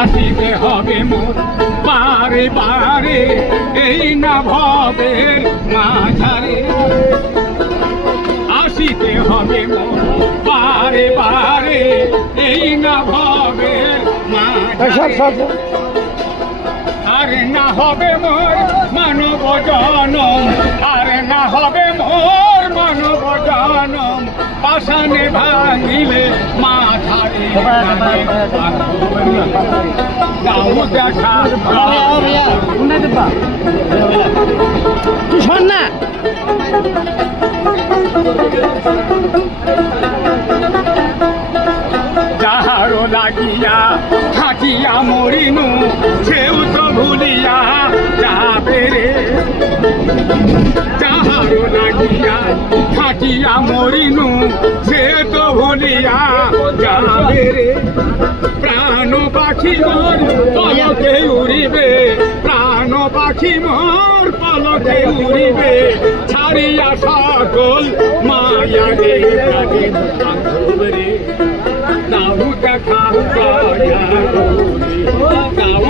আসিতে হবে মোর বারে বারে এই না ভবের মাঝারে আসিতে হবে মোর বারে বারে এই না ভবের মাঝারে আর না হবে মোর মানব জনম আর না হবে মোর মানব জনম পাষাণে ভাঙিলে মাথারে দাও দেখা তুই শোন না যাহারো লাগিয়া থাকিয়া মরিনু সেও তো ভুলিয়া যাবে রে যাহারো লাগিয়া থাকিয়া মরিনু সে তো ভুলিয়া যাবে রে প্রাণ পাখি মোর পলকে উড়িবে প্রাণ পাখি মোর পলকে উড়িবে ছাড়িয়া সকল মায়া রে বান্ধব রে দাও দেখা দয়া করে দাও